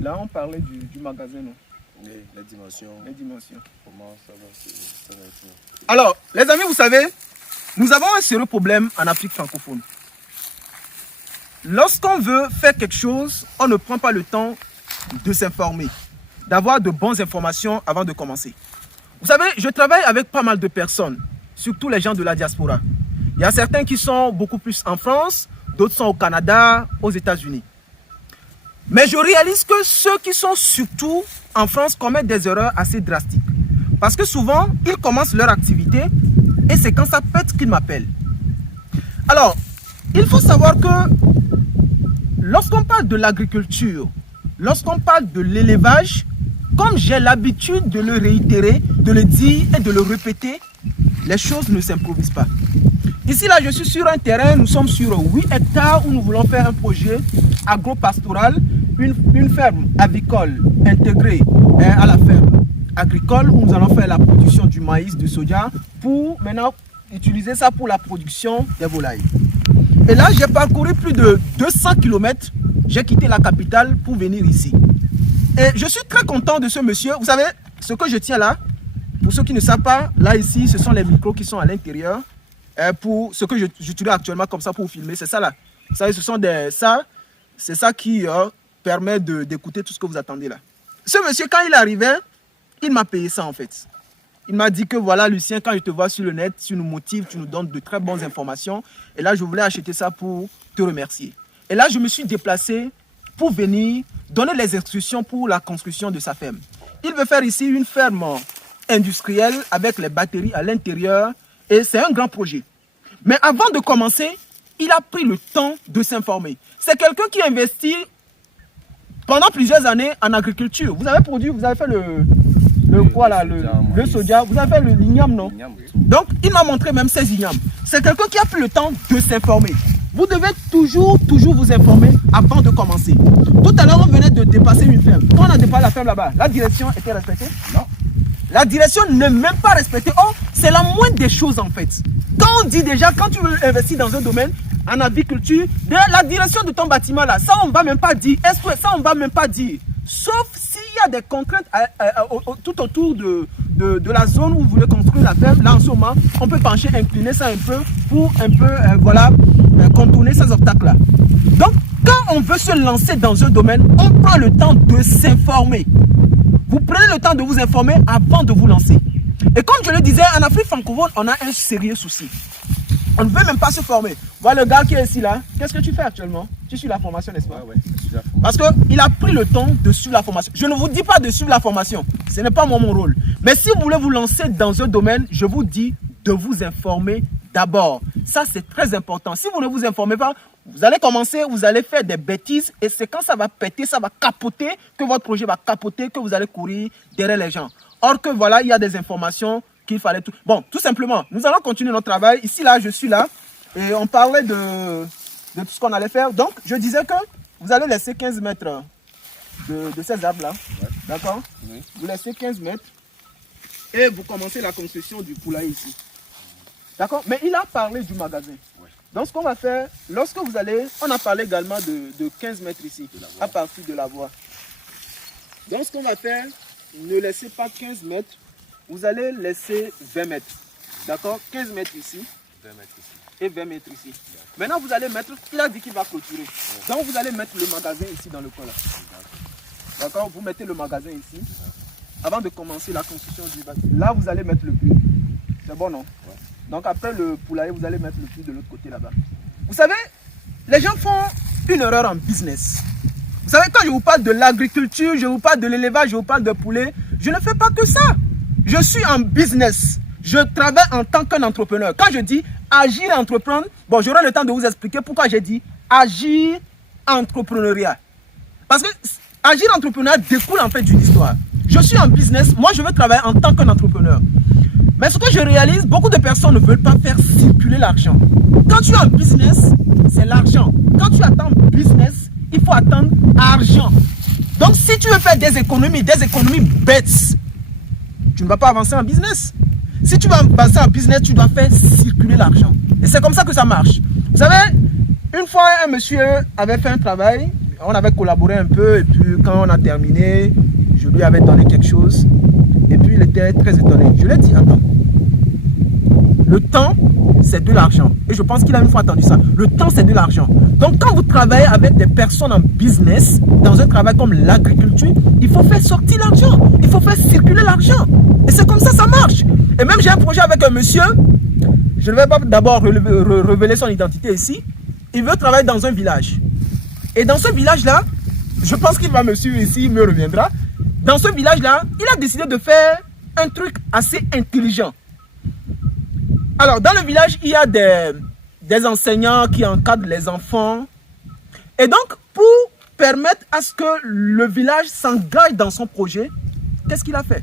Là, on parlait du magasin, non? Oui, les dimensions. Les dimensions. Comment ça va être... Alors, les amis, vous savez, nous avons un sérieux problème en Afrique francophone. Lorsqu'on veut faire quelque chose, on ne prend pas le temps de s'informer, d'avoir de bonnes informations avant de commencer. Vous savez, je travaille avec pas mal de personnes, surtout les gens de la diaspora. Il y a certains qui sont beaucoup plus en France, d'autres sont au Canada, aux États-Unis. Mais je réalise que ceux qui sont surtout en France commettent des erreurs assez drastiques. Parce que souvent, ils commencent leur activité et c'est quand ça pète qu'ils m'appellent. Alors, il faut savoir que lorsqu'on parle de l'agriculture, lorsqu'on parle de l'élevage, comme j'ai l'habitude de le réitérer, de le dire et de le répéter, les choses ne s'improvisent pas. Ici, là, je suis sur un terrain, nous sommes sur 8 hectares où nous voulons faire un projet agro-pastoral, une ferme avicole intégrée à la ferme agricole où nous allons faire la production du maïs, du soja, pour maintenant utiliser ça pour la production des volailles. Et là, j'ai parcouru plus de 200 km, j'ai quitté la capitale pour venir ici. Et je suis très content de ce monsieur. Vous savez, ce que je tiens là, pour ceux qui ne savent pas, là ici, ce sont les micros qui sont à l'intérieur. Pour ce que j'utilise actuellement comme ça pour filmer, c'est ça là. Vous savez, ce sont c'est ça qui permet d'écouter tout ce que vous attendez là. Ce monsieur, quand il arrivait, il m'a payé ça en fait. Il m'a dit que voilà Lucien, quand je te vois sur le net, tu nous motives, tu nous donnes de très bonnes informations. Et là, je voulais acheter ça pour te remercier. Et là, je me suis déplacé pour venir donner les instructions pour la construction de sa ferme. Il veut faire ici une ferme industrielle avec les batteries à l'intérieur. Et c'est un grand projet. Mais avant de commencer, il a pris le temps de s'informer. C'est quelqu'un qui investit pendant plusieurs années en agriculture. Vous avez produit, vous avez fait le soja, vous avez fait le l'igname, non? Donc, il m'a montré même ses ignames. C'est quelqu'un qui a pris le temps de s'informer. Vous devez toujours vous informer avant de commencer. Tout à l'heure, on venait de dépasser une ferme. Quand on a dépassé la ferme là-bas, la direction était respectée? Non. La direction n'est même pas respectée. Oh, c'est la moindre des choses en fait. Quand on dit déjà, quand tu veux investir dans un domaine, en agriculture, la direction de ton bâtiment là, ça on ne va même pas dire. Est-ce que ça on ne va même pas dire? Sauf s'il y a des contraintes tout autour de la zone où vous voulez construire la ferme. Là en ce moment, on peut pencher, incliner ça un peu pour un peu contourner ces obstacles là. Donc quand on veut se lancer dans un domaine, on prend le temps de s'informer. Vous prenez le temps de vous informer avant de vous lancer. Et comme je le disais, en Afrique francophone, on a un sérieux souci. On ne veut même pas se former. Voilà le gars qui est ici là. Qu'est-ce que tu fais actuellement? Tu suis la formation, n'est-ce pas? Oui, je suis la formation. Parce qu'il a pris le temps de suivre la formation. Je ne vous dis pas de suivre la formation. Ce n'est pas mon rôle. Mais si vous voulez vous lancer dans un domaine, je vous dis de vous informer d'abord. Ça, c'est très important. Si vous ne vous informez pas, vous allez commencer, vous allez faire des bêtises et c'est quand ça va péter, ça va capoter, que votre projet va capoter, que vous allez courir derrière les gens. Or que voilà, il y a des informations qu'il fallait tout. Bon, tout simplement, nous allons continuer notre travail. Ici, là, je suis là et on parlait de tout ce qu'on allait faire. Donc, je disais que vous allez laisser 15 mètres de ces arbres-là. Ouais. D'accord? Oui. Vous laissez 15 mètres et vous commencez la construction du poulailler ici. D'accord? Mais il a parlé du magasin. Ouais. Donc, ce qu'on va faire, lorsque vous allez, on a parlé également de 15 mètres ici, à partir de la voie. Donc, ce qu'on va faire, ne laissez pas 15 mètres, vous allez laisser 20 mètres. D'accord? 15 mètres ici. 20 mètres ici. Et 20 mètres ici. Maintenant, vous allez mettre, il a dit qu'il va clôturer. Donc, vous allez mettre le magasin ici dans le coin là. D'accord? Vous mettez le magasin ici. Avant de commencer la construction du bâtiment. Là, vous allez mettre le puits. C'est bon, non? Ouais. Donc, après le poulailler, vous allez mettre le puits de l'autre côté là-bas. Vous savez, les gens font une erreur en business. Vous savez, quand je vous parle de l'agriculture, je vous parle de l'élevage, je vous parle de poulet, je ne fais pas que ça. Je suis en business. Je travaille en tant qu'un entrepreneur. Quand je dis agir et entreprendre, bon, j'aurai le temps de vous expliquer pourquoi j'ai dit agir entrepreneuriat. Parce que agir entrepreneuriat découle en fait d'une histoire. Je suis en business, moi je veux travailler en tant qu'un entrepreneur. Mais ce que je réalise, beaucoup de personnes ne veulent pas faire circuler l'argent. Quand tu es en business, c'est l'argent. Quand tu attends business, il faut attendre argent. Donc si tu veux faire des économies bêtes, tu ne vas pas avancer en business. Si tu veux avancer en business, tu dois faire circuler l'argent. Et c'est comme ça que ça marche. Vous savez, une fois un monsieur avait fait un travail, on avait collaboré un peu et puis quand on a terminé, je lui avais donné quelque chose et puis il était très étonné. Je lui ai dit, attends, le temps c'est de l'argent et je pense qu'il a une fois entendu ça. Le temps c'est de l'argent. Donc quand vous travaillez avec des personnes en business, dans un travail comme l'agriculture, il faut faire sortir l'argent, il faut faire circuler l'argent et c'est comme ça marche. Et même j'ai un projet avec un monsieur, je ne vais pas d'abord révéler son identité ici. Il veut travailler dans un village. Et dans ce village-là, je pense qu'il va me suivre ici, il me reviendra. Dans ce village-là, il a décidé de faire un truc assez intelligent. Alors, dans le village, il y a des enseignants qui encadrent les enfants. Et donc, pour permettre à ce que le village s'engage dans son projet, qu'est-ce qu'il a fait?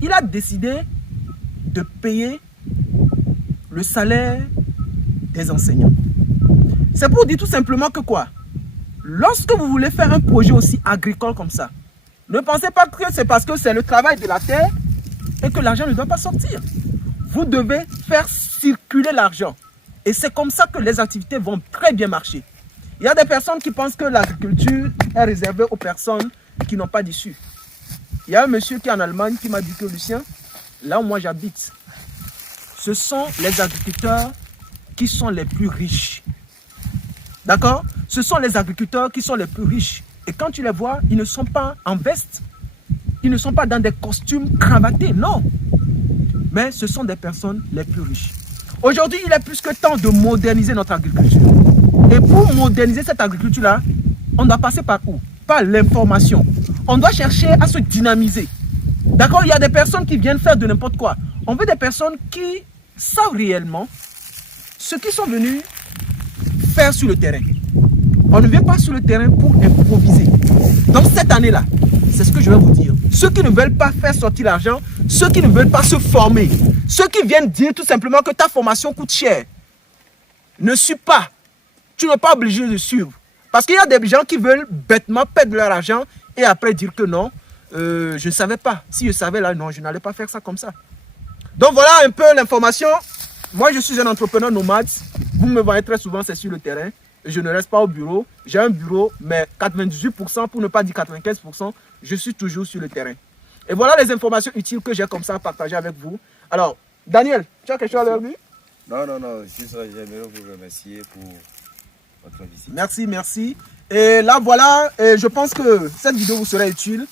Il a décidé de payer le salaire des enseignants. C'est pour dire tout simplement que quoi? Lorsque vous voulez faire un projet aussi agricole comme ça, ne pensez pas que c'est parce que c'est le travail de la terre et que l'argent ne doit pas sortir. Vous devez faire circuler l'argent. Et c'est comme ça que les activités vont très bien marcher. Il y a des personnes qui pensent que l'agriculture est réservée aux personnes qui n'ont pas d'issue. Il y a un monsieur qui est en Allemagne qui m'a dit que Lucien, là où moi j'habite, ce sont les agriculteurs qui sont les plus riches. D'accord? Ce sont les agriculteurs qui sont les plus riches. Et quand tu les vois, ils ne sont pas en veste. Ils ne sont pas dans des costumes cravatés, non. Mais ce sont des personnes les plus riches. Aujourd'hui, il est plus que temps de moderniser notre agriculture. Et pour moderniser cette agriculture-là, on doit passer par où? Par l'information. On doit chercher à se dynamiser. D'accord? Il y a des personnes qui viennent faire de n'importe quoi. On veut des personnes qui savent réellement ce qu'ils sont venus faire sur le terrain. On ne vient pas sur le terrain pour improviser. Donc cette année-là, c'est ce que je vais vous dire. Ceux qui ne veulent pas faire sortir l'argent, ceux qui ne veulent pas se former, ceux qui viennent dire tout simplement que ta formation coûte cher, ne suis pas. Tu n'es pas obligé de suivre. Parce qu'il y a des gens qui veulent bêtement perdre leur argent et après dire que non, je ne savais pas. Si je savais là, non, je n'allais pas faire ça comme ça. Donc voilà un peu l'information. Moi, je suis un entrepreneur nomade. Vous me voyez très souvent, c'est sur le terrain. Je ne reste pas au bureau. J'ai un bureau, mais 98%, pour ne pas dire 95%, je suis toujours sur le terrain. Et voilà les informations utiles que j'ai comme ça à partager avec vous. Alors, Daniel, tu as quelque chose à leur dire? Non, juste j'aimerais vous remercier pour votre visite. Merci, merci. Et là, voilà, et je pense que cette vidéo vous sera utile.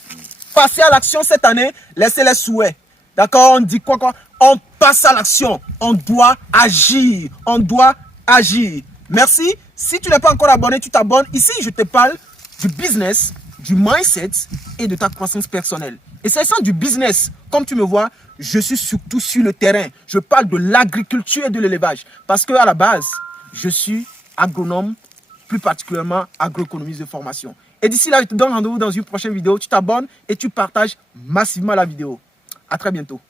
Passez à l'action cette année, laissez les souhaits. D'accord? On dit quoi? On passe à l'action. On doit agir. On doit agir. Merci. Si tu n'es pas encore abonné, tu t'abonnes. Ici, je te parle du business, du mindset et de ta croissance personnelle. Et c'est ça du business. Comme tu me vois, je suis surtout sur le terrain. Je parle de l'agriculture et de l'élevage. Parce qu'à la base, je suis agronome, plus particulièrement agroéconomiste de formation. Et d'ici là, je te donne rendez-vous dans une prochaine vidéo. Tu t'abonnes et tu partages massivement la vidéo. À très bientôt.